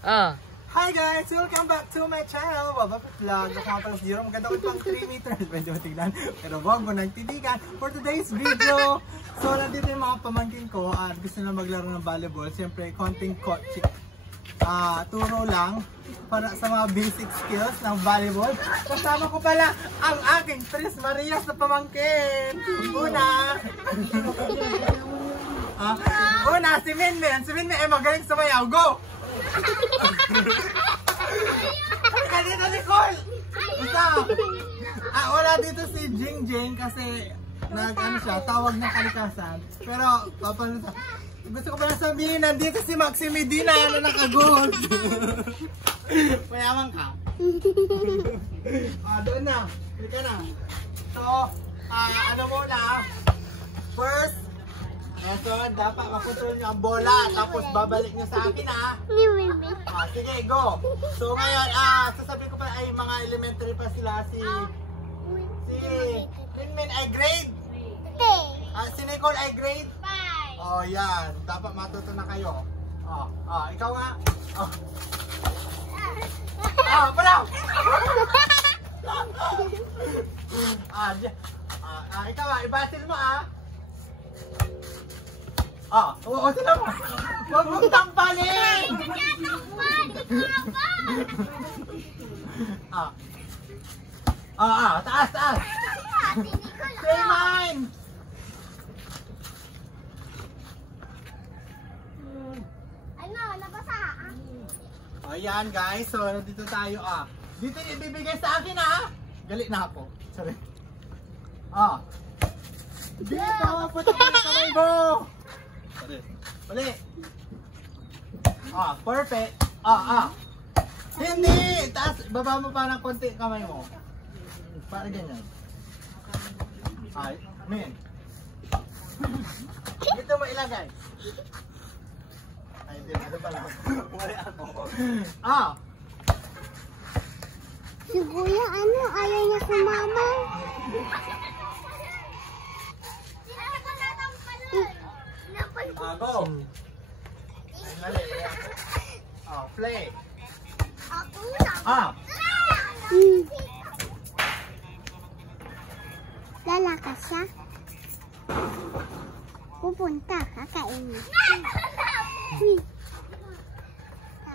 Hi guys! Welcome back to my channel! Wabab Vlog! Ako nga pala si Jerome. Maganda ko pang 3 meters. Medyo matignan. Pero wag mo nagtitigan. For today's video, so nandito yung mga pamangkin ko at gusto na maglaro ng volleyball. Siyempre, konting turo lang para sa mga basic skills ng volleyball. Kasama ko pala ang aking Tris Maria sa pamangkin. Una, si Minmin. Si Minmin ay magaling sumayaw. Go! Dito Nicole! Isa! Wala dito si Jingjing kasi tawag ng kalikasan. Pero, gusto ko pala sabihin, nandito si Maxi Medina na nakagold. Mayaman ka. Doon na. Halika na. So, ano muna? First, so, dapat makontrol nyo ang bola. Tapos, babalik nyo sa akin, sige, go. So, ngayon, sasabihin ko pa ay mga elementary pa sila. Si Minmin ay grade? Si Nicole ay grade? 5. Yan. Dapat matuto na kayo. Ikaw nga. Palaw! Ikaw ibatil mo, sila mo. Huwag mong tampalin! Taas! Say mine! Nabasa. Ayan guys, so nandito tayo Dito ibibigay sa akin Galit na ako. Sorry. Dito, putok mo yung kamay mo! Bali. Perfect. Hindi! Taas, baba mo pa ng konti kamay mo. Para ganyan. Min. Dito mo ilagay. Hindi. Ano pala? Wala ako. Si Kuya, ayaw niya sumama. Go! Play! Lalakas siya. Pupunta ka, kainin.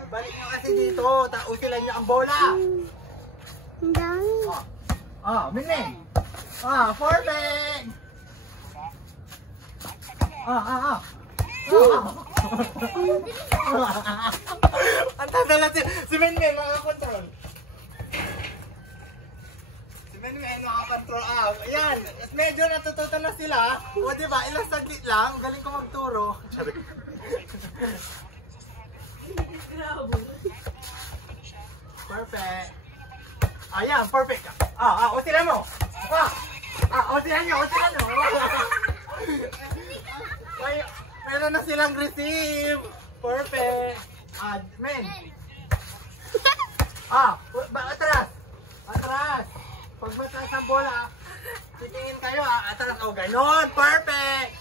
Balik nyo kasi dito. Usilan nyo ang bola. Ang dami. Minmin! Perfect! Ang tadala si Minmin makakontrol. Si Minmin makakontrol. Ayan, medyo natututo na sila. O diba, ilang saglit lang. Galing ko magturo. Perfect. Ayan, perfect. Usilan mo. Usilan nyo. Meron na silang receive. Perfect. Men. Atras. Pag mataas ang bola, titingin kayo. Atras. Ganon. Perfect.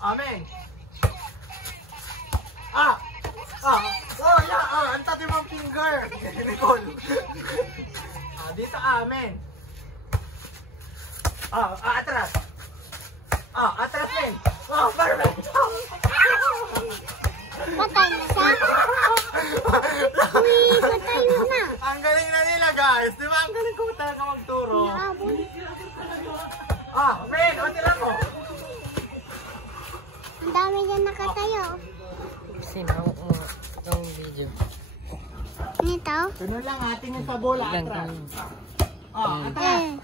Amen. Ang tabi mong finger. Nicole. Dito, amen. Atras. Atras, men. Perfect. Patay na siya. Patay na. Ang galing na nila, guys. Di ba? Ang galing ko talaga magturo. Men, tira mo. Ang dami dyan nakatayo. Yung video. Nito? Ganun lang, tingin sa bola. Atras. Atras.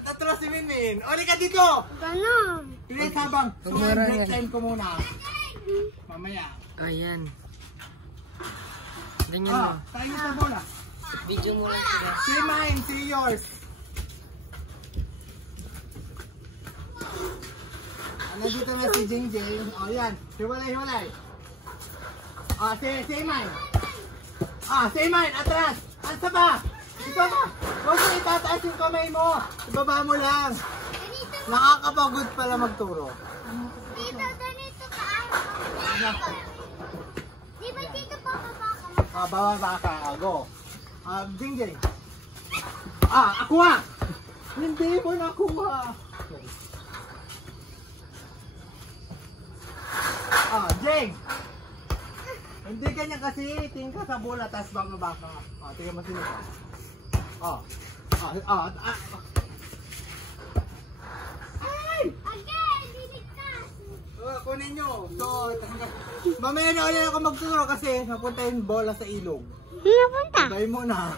Atras si Minmin. Oli ka dito. Ganon. Please, habang. Break time ko muna. Mamaya. Ayan. Ganyan mo. Tayo sa bola. Video mo lang sila. See mine, see yours. Nandito na si Jingjing. Yan. Hiwalay. Say mine. Say mine. Atras. Asa ba? Ito ba? Huwag mo itataas yung kamay mo. Ibaba mo lang. Nakakapagod pala magturo. Dito, ganito ka. niya. Di ba dito pa baba ka? Bababa ka. Go. Jingjing. Akuha! Hindi mo nakuha. Jing! Hindi ganyan kasi. Tingin ka sa bola, tapos bababa ka. Tingin mo sino ka. Again, diligtas. Kunin nyo. So, mamaya na ulit ako magturo kasi napunta yung bola sa ilog. Napunta. Tayo mo na.